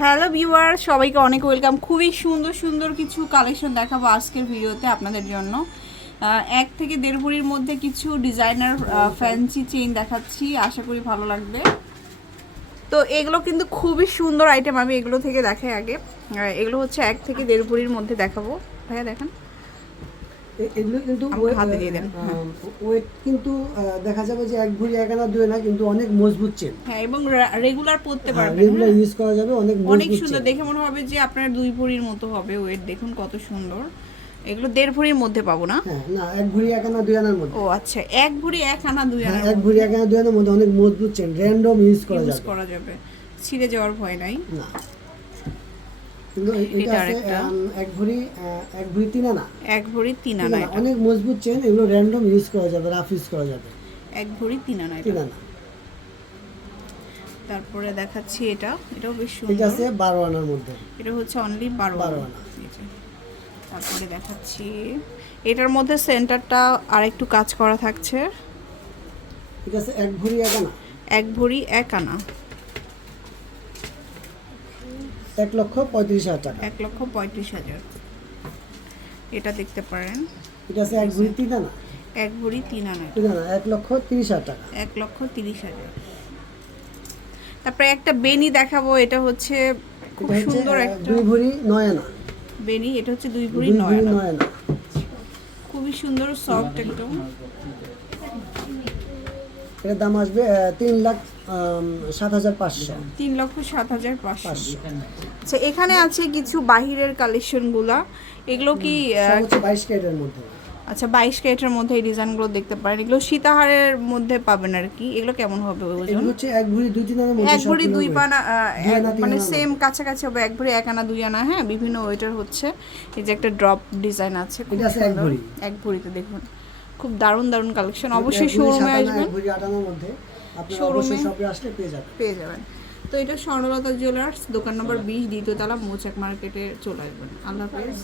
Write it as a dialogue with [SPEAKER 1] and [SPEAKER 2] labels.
[SPEAKER 1] Hello viewer, সবাইকে অনেক welcome. খুবই সুন্দর সুন্দর কিছু কালেকশন দেখাবো আজকের ভিডিওতে আপনাদের জন্য। এক থেকে দেড় ভরির মধ্যে কিছু ডিজাইনার ফ্যান্সি চেইন দেখাচ্ছি, আশা করি ভালো লাগবে। তো এগুলো কিন্তু খুবই সুন্দর আইটেম আমি এগুলো থেকে দেখাই আগে। এগুলো হচ্ছে এক থেকে দেড় ভরির মধ্যে দেখাবো। ভাইয়া, দেখেন।
[SPEAKER 2] এগুলো কিন্তু হাতে দিয়ে দেন, ওয়েট কিন্তু দেখা যাবে যে এক ভরি এক আনা দুই না কিন্তু অনেক মজবুত চেন
[SPEAKER 1] হ্যাঁ এবং রেগুলার পরতে পারবেন
[SPEAKER 2] রেগুলার হ্যাঁ? ইউজ করা যাবে অনেক অনেক সুন্দর
[SPEAKER 1] দেখে মনে হবে যে আপনার দুই ভরির মতো হবে ওয়েট দেখুন কত সুন্দর। এগুলো দেড় ভরির মধ্যে পাবো না?
[SPEAKER 2] হ্যাঁ না এক ভরি এক আনা দুই আনার মধ্যে।
[SPEAKER 1] ও আচ্ছা এক ভরি এক আনা দুই হ্যাঁ
[SPEAKER 2] আনা এক ভরি এক আনা দুই আনার মধ্যে অনেক মজবুত চেন র্যান্ডম ইউজ করা ইউজ
[SPEAKER 1] করা যাবে। ছিঁড়ে যাওয়ার ভয় নাই।
[SPEAKER 2] না। কিন্তু এটা আরেকটা। এক ভরি এক ভরি তিন আনা
[SPEAKER 1] এক ভরি তিন আনা
[SPEAKER 2] অনেক মজবুত চেন এগুলো র্যান্ডম ইউজ করা যাবে রাফ ইউজ করা যাবে।
[SPEAKER 1] এক ভরি তিন আনা তিন আনা তারপরে দেখাচ্ছি এটা। এটাও বেশ এটা
[SPEAKER 2] আছে বারো আনার মধ্যে।
[SPEAKER 1] এটা হচ্ছে অনলি বারো বারো আনা। তারপরে দেখাচ্ছি। এটার মধ্যে সেন্টারটা আর একটু কাজ করা থাকছে।
[SPEAKER 2] ঠিক আছে এক ভরি এক আনা।
[SPEAKER 1] এক ভরি এক আনা।
[SPEAKER 2] এক লক্ষ পঁয়ত্রিশ হাজার টাকা।
[SPEAKER 1] এক লক্ষ পঁয়ত্রিশ হাজার। এটা দেখতে পারেন।
[SPEAKER 2] এটা আছে এক ভরি তিন আনা।
[SPEAKER 1] এক ভরি তিন আনা।
[SPEAKER 2] তিন আনা এক লক্ষ তিরিশ হাজার টাকা।
[SPEAKER 1] এক লক্ষ তিরিশ হাজার। তারপরে একটা বেনি দেখাবো এটা হচ্ছে খুব সুন্দর একটা
[SPEAKER 2] দুই ভরি নয় আনা।
[SPEAKER 1] বেনি এটা হচ্ছে দুই ভরি নয় আনা। খুবই সুন্দর সফট একদম।
[SPEAKER 2] দাম আসবে তিন লাখ সাত হাজার পাঁচশো।
[SPEAKER 1] তিন লক্ষ সাত হাজার পাঁচশো। আচ্ছা এখানে আছে কিছু বাহিরের কালেকশনগুলা। এগুলো কি
[SPEAKER 2] বাইশ ক্যারেটের মধ্যে।
[SPEAKER 1] আচ্ছা বাইশ ক্যারেটের মধ্যে এই ডিজাইনগুলো দেখতে পারেন। এগুলো সীতাহারের মধ্যে পাবেন আর কি। এগুলো কেমন হবে ওজন?
[SPEAKER 2] হচ্ছে এক ভরি দুই তিন মধ্যে
[SPEAKER 1] এক ভরি দুই পানা মানে সেম কাছাকাছি হবে এক ভরি এক আনা দুই আনা। হ্যাঁ বিভিন্ন ওয়েটার হচ্ছে। এই যে একটা ড্রপ ডিজাইন আছে
[SPEAKER 2] এটা আছে এক ভরি।
[SPEAKER 1] এক ভরিতে দেখুন। খুব দারুণ দারুণ কালেকশন অবশ্যই শোরুমে আসবেন। আসলে পেয়ে যাবেন। তো এটা স্বর্ণলতা জুয়েলার্স দোকান নম্বর বিশ দ্বিতীয়তলা মোচাক মৌচাক মার্কেটে চলে আসবেন। আল্লাহ হাফেজ।